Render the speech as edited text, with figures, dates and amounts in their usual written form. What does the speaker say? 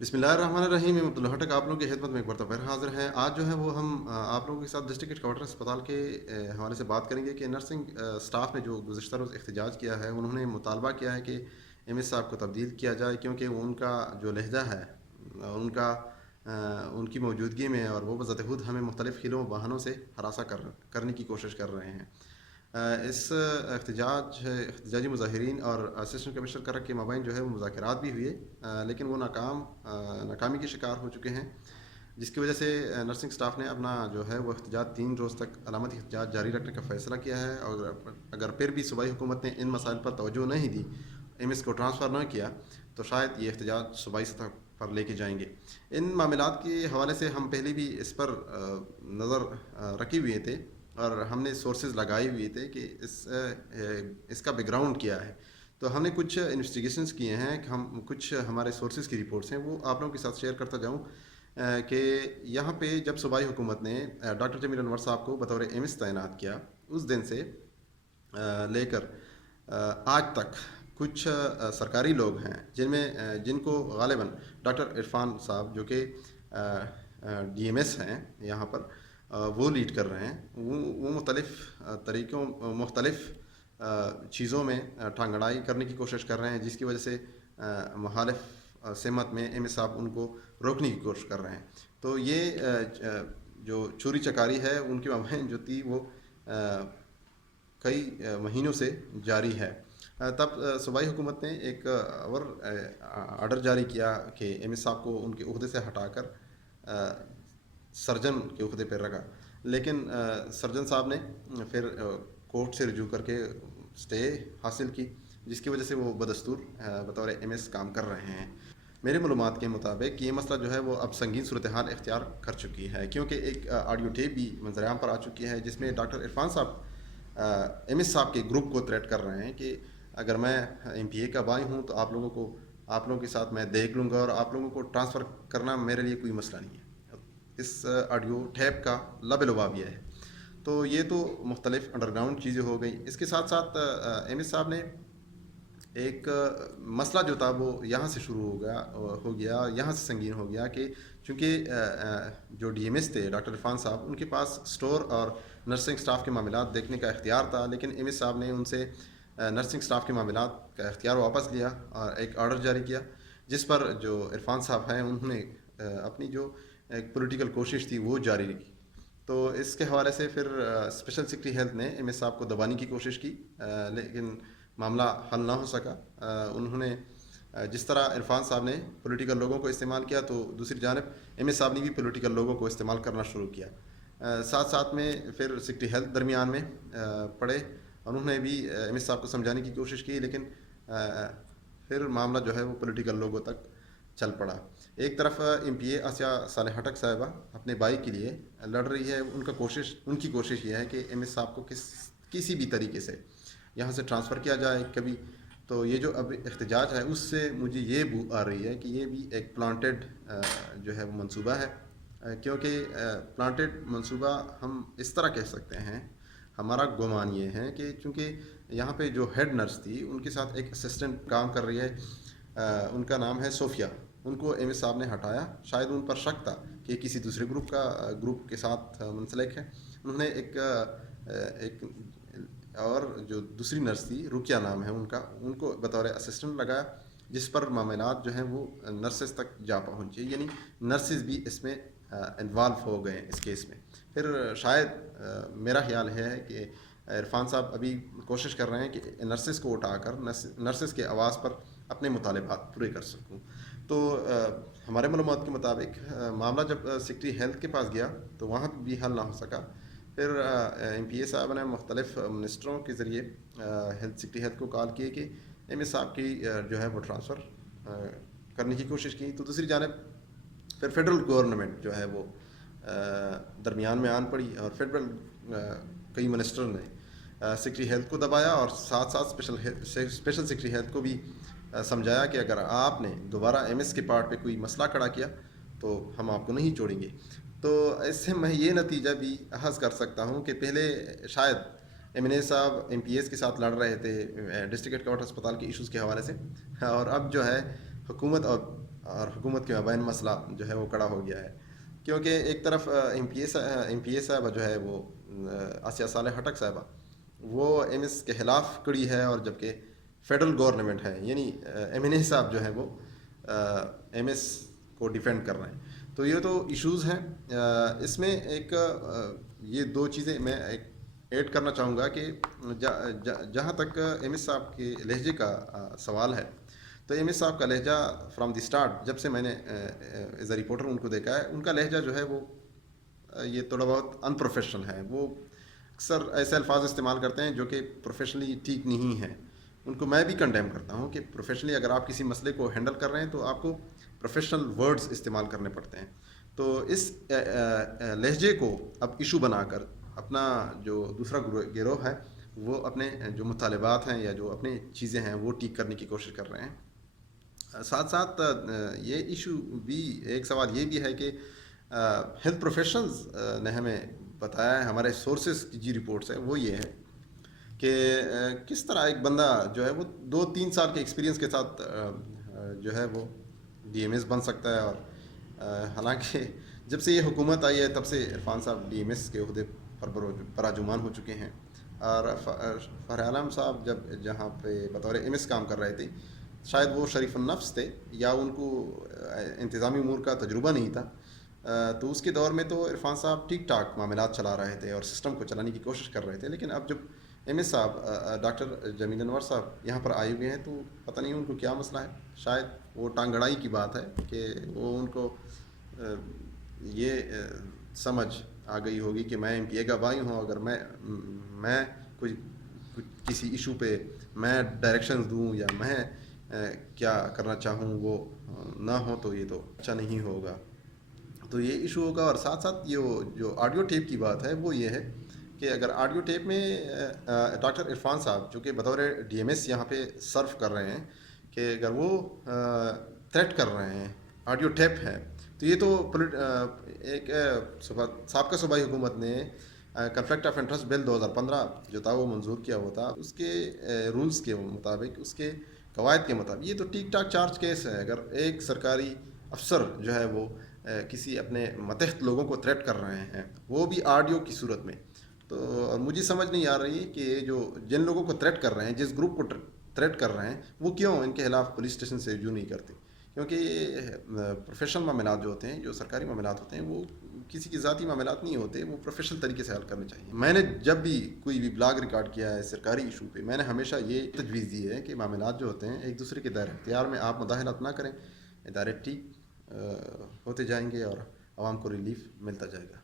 बिस्मिल्लाहिर्रहमानिर्रहीम। मैं अब्दुल हटक आप लोगों की खिदमत में एक बार फिर हाज़िर हैं। आज जो है वो हम आप लोगों के साथ डिस्ट्रिक्ट हेडक्वार्टर अस्पताल के हवाले से बात करेंगे कि नर्सिंग स्टाफ ने जो गुज़िश्ता रोज़ एहतजाज किया है, उन्होंने मुतालबा किया है कि एमएस साहब को तब्दील किया जाए, क्योंकि वो उनका जो लहजा है उनकी मौजूदगी में और वो बज़ात खुद हमें मुख्तलिफ़ हिलों बहानों से हरासा करने की कोशिश कर रहे हैं। इस एहतजाजी मुज़ाहिरीन और असिस्टेंट कमिश्नर करक के माबैन जो है वो मुज़ाकरात भी हुए, लेकिन वो नाकामी के शिकार हो चुके हैं, जिसकी वजह से नर्सिंग स्टाफ ने अपना जो है वो एहतजाज 3 रोज़ तक अलामती एहतजाज जारी रखने का फ़ैसला किया है। और अगर फिर भी सूबाई हुकूमत ने इन मसाइल पर तवज्जो नहीं दी, एमएस को ट्रांसफ़र न किया, तो शायद ये एहतजाज सूबाई सतह पर लेके जाएंगे। इन मामलात के हवाले से हम पहले भी इस पर नज़र रखे हुए थे और हमने सोर्सेज लगाए हुए थे कि इसका बैकग्राउंड क्या है। तो हमने कुछ इन्वेस्टिगेशंस किए हैं कि हम कुछ हमारे सोर्सेज की रिपोर्ट्स हैं, वो आप लोगों के साथ शेयर करता जाऊं कि यहाँ पे जब सूबाई हुकूमत ने डॉक्टर जमील अनवर साहब को बतौर एमएस तैनात किया, उस दिन से लेकर आज तक कुछ सरकारी लोग हैं जिनको गालिबन डॉक्टर इरफान साहब जो कि डीएमएस हैं यहाँ पर, वो लीड कर रहे हैं। वो मुख्तलिफ़ चीज़ों में टांगड़ाई करने की कोशिश कर रहे हैं, जिसकी वजह से मुखालिफ सिमत में एम साहब उनको रोकने की कोशिश कर रहे हैं। तो ये जो चोरी चकारी है उनकी माबैन जो थी वो कई महीनों से जारी है। तब सूबाई हुकूमत ने एक और आर्डर जारी किया कि एम साहब को उनके ओहदे से हटाकर सर्जन के ओहदे पर रखा, लेकिन सर्जन साहब ने फिर कोर्ट से रजू करके स्टे हासिल की, जिसकी वजह से वो बदस्तूर बतौर एमएस काम कर रहे हैं। मेरे मालूमात के मुताबिक ये मसला जो है वो अब संगीन सूरत हाल इख्तियार कर चुकी है, क्योंकि एक ऑडियो टेप भी मंजराम पर आ चुकी है, जिसमें डॉक्टर इरफान साहब एमएस साहब के ग्रुप को थ्रेट कर रहे हैं कि अगर मैं एमपीए का बाई हूँ तो आप लोगों के साथ मैं देख लूँगा और आप लोगों को ट्रांसफ़र करना मेरे लिए कोई मसला नहीं है। इस ऑडियो टैप का लबे-लुबाब ये है। तो ये तो मुख्तलिफ अंडरग्राउंड चीज़ें हो गई। इसके साथ साथ एम एस साहब ने एक मसला जो था वो यहाँ से शुरू हो गया, यहाँ से संगीन हो गया कि चूँकि जो डीएमएस थे डॉक्टर इरफान साहब, उनके पास स्टोर और नर्सिंग स्टाफ के मामलात देखने का इख्तियार था, लेकिन एम एस साहब ने उनसे नर्सिंग स्टाफ के मामलात का इख्तियार वापस लिया और एक ऑर्डर जारी किया, जिस पर जो इरफान साहब हैं उन्होंने अपनी जो एक पॉलिटिकल कोशिश थी वो जारी रखी। तो इसके हवाले से फिर स्पेशल सेक्रेटरी हेल्थ ने एम एस साहब को दबाने की कोशिश की, लेकिन मामला हल ना हो सका। उन्होंने जिस तरह इरफान साहब ने पॉलिटिकल लोगों को इस्तेमाल किया, तो दूसरी जानब एम एस साहब ने भी पॉलिटिकल लोगों को इस्तेमाल करना शुरू किया। साथ साथ में फिर सेक्रेटरी हेल्थ दरमियान में पड़े, उन्होंने भी एम एस साहब को समझाने की कोशिश की, लेकिन फिर मामला जो है वो पॉलिटिकल लोगों तक चल पड़ा। एक तरफ एमपीए आसिया सालेह हटक साहिबा अपने भाई के लिए लड़ रही है। उनकी कोशिश ये है कि एमएस साहब को किसी भी तरीके से यहाँ से ट्रांसफ़र किया जाए कभी। तो ये जो अब एहतजाज है उससे मुझे ये बू आ रही है कि ये भी एक प्लांटेड जो है वो मंसूबा है, क्योंकि प्लांटेड मंसूबा हम इस तरह कह सकते हैं। हमारा गुमान ये है कि चूँकि यहाँ पे जो हेड नर्स थी उनके साथ एक असिस्टेंट काम कर रही है, उनका नाम है सोफिया। उनको एम एस साहब ने हटाया, शायद उन पर शक था कि किसी दूसरे ग्रुप के साथ मुंसलिक है। उन्होंने एक और जो दूसरी नर्स थी, रुकिया नाम है उनको बतौर असिस्टेंट लगाया, जिस पर मामलात जो हैं वो नर्सेस तक जा पहुँचे, यानी नर्सेस भी इसमें इन्वॉल्व हो गए इस केस में। फिर शायद मेरा ख्याल है कि इरफान साहब अभी कोशिश कर रहे हैं कि नर्सेस को उठाकर नर्सेस के आवाज़ पर अपने मुतालिबात पूरे कर सकूँ। तो हमारे मालूमात के मुताबिक मामला जब सेक्रेटरी हेल्थ के पास गया तो वहाँ भी हल ना हो सका। फिर एमपीए साहब ने मुख्तलिफ मिनिस्टरों के ज़रिए सेक्रेटरी हेल्थ को कॉल किए कि एमएस साहब की जो है वो ट्रांसफ़र करने की कोशिश की। तो दूसरी जानब फिर फेडरल गवर्नमेंट जो है वो दरमियान में आन पड़ी और कई मिनिस्टर ने सेक्रेटरी हेल्थ को दबाया और साथ साथ स्पेशल सेक्रेटरी हेल्थ को भी समझाया कि अगर आपने दोबारा एमएस के पार्ट पे कोई मसला खड़ा किया तो हम आपको नहीं छोड़ेंगे। तो इससे मैं ये नतीजा भी अखज़ कर सकता हूँ कि पहले शायद एमएनए साहब एमपीएस के साथ लड़ रहे थे डिस्ट्रिक्ट हेडक्वार्टर अस्पताल के इश्यूज़ के हवाले से, और अब जो है हुकूमत और اور حکومت کے مابین مسئلہ جو ہے وہ کڑا ہو گیا ہے، کیونکہ ایک طرف ایم پی اے صاحبہ جو ہے وہ آسیہ صالح ہٹک صاحبہ وہ ایم ایس کے خلاف کڑی ہے، اور جبکہ فیڈرل گورنمنٹ ہے یعنی ایم این اے صاحب جو ہے وہ ایم ایس کو ڈیفینڈ کر رہے ہیں. تو یہ تو ایشوز ہیں. اس میں ایک یہ دو چیزیں میں ایک ایڈ کرنا چاہوں گا کہ جہاں تک ایم ایس صاحب کے لہجے کا سوال ہے، تو ایم ایس صاحب کا لہجہ فرام دی اسٹارٹ، جب سے میں نے ایز اے رپورٹر ان کو دیکھا ہے، ان کا لہجہ جو ہے وہ یہ تھوڑا بہت ان پروفیشنل ہے. وہ اکثر ایسے الفاظ استعمال کرتے ہیں جو کہ پروفیشنلی ٹھیک نہیں ہیں. ان کو میں بھی کنڈیم کرتا ہوں کہ پروفیشنلی اگر آپ کسی مسئلے کو ہینڈل کر رہے ہیں تو آپ کو پروفیشنل ورڈز استعمال کرنے پڑتے ہیں. تو اس لہجے کو اب ایشو بنا کر اپنا جو دوسرا گروہ ہے وہ اپنے جو مطالبات ہیں یا جو اپنی چیزیں ہیں وہ ٹھیک کرنے کی کوشش کر رہے ہیں. ساتھ ساتھ یہ ایشو بھی، ایک سوال یہ بھی ہے کہ ہیلتھ پروفیشنلز نے ہمیں بتایا ہے، ہمارے سورسز کی جی رپورٹس ہیں وہ یہ ہے کہ کس طرح ایک بندہ جو ہے وہ 2-3 سال کے ایکسپیرینس کے ساتھ جو ہے وہ ڈی ایم ایس بن سکتا ہے. اور حالانکہ جب سے یہ حکومت آئی ہے تب سے عرفان صاحب ڈی ایم ایس کے عہدے پر براجمان ہو چکے ہیں. اور فخر عالم صاحب جہاں پہ بطور ایم ایس کام کر رہے تھے، شاید وہ شریف النفس تھے یا ان کو انتظامی امور کا تجربہ نہیں تھا. تو اس کے دور میں تو عرفان صاحب ٹھیک ٹھاک معاملات چلا رہے تھے اور سسٹم کو چلانے کی کوشش کر رہے تھے. لیکن اب جب ایم ایس صاحب ڈاکٹر جمیل انور صاحب یہاں پر آئے ہوئے ہیں تو پتہ نہیں ان کو کیا مسئلہ ہے. شاید وہ ٹانگڑائی کی بات ہے کہ وہ ان کو یہ سمجھ آ گئی ہوگی کہ میں ایم پی اے کا بھائی ہوں، اگر میں کوئی کسی ایشو پہ میں ڈائریکشنز دوں یا میں کیا کرنا چاہوں وہ نہ ہو تو یہ تو اچھا نہیں ہوگا. تو یہ ایشو ہوگا. اور ساتھ ساتھ یہ جو آڈیو ٹیپ کی بات ہے وہ یہ ہے کہ اگر آڈیو ٹیپ میں ڈاکٹر عرفان صاحب جو کہ بطور ڈی ایم ایس یہاں پہ سرو کر رہے ہیں، کہ اگر وہ تھریٹ کر رہے ہیں، آڈیو ٹیپ ہے، تو یہ تو ایک سابقہ صوبائی حکومت نے کنفلکٹ آف انٹرسٹ بل 2015 جو تھا وہ منظور کیا ہوا تھا، اس کے رولز کے مطابق، اس کے قواعد کے مطابق یہ تو ٹھیک ٹاک چارج کیس ہے. اگر ایک سرکاری افسر جو ہے وہ کسی اپنے ماتحت لوگوں کو تھریٹ کر رہے ہیں، وہ بھی آڈیو کی صورت میں، تو اور مجھے سمجھ نہیں آ رہی کہ جن لوگوں کو تھریٹ کر رہے ہیں، جس گروپ کو تھریٹ کر رہے ہیں، وہ کیوں ان کے خلاف پولیس اسٹیشن سے رجوع نہیں کرتے. کیونکہ یہ پروفیشنل معاملات جو ہوتے ہیں، جو سرکاری معاملات ہوتے ہیں، وہ کسی کی ذاتی معاملات نہیں ہوتے، وہ پروفیشنل طریقے سے حل کرنے چاہیے. میں نے جب بھی کوئی بھی بلاگ ریکارڈ کیا ہے سرکاری ایشو پہ، میں نے ہمیشہ یہ تجویز دی ہے کہ معاملات جو ہوتے ہیں ایک دوسرے کے دائرہ اختیار میں آپ مداخلت نہ کریں، ادارے ٹھیک ہوتے جائیں گے اور عوام کو ریلیف ملتا جائے گا.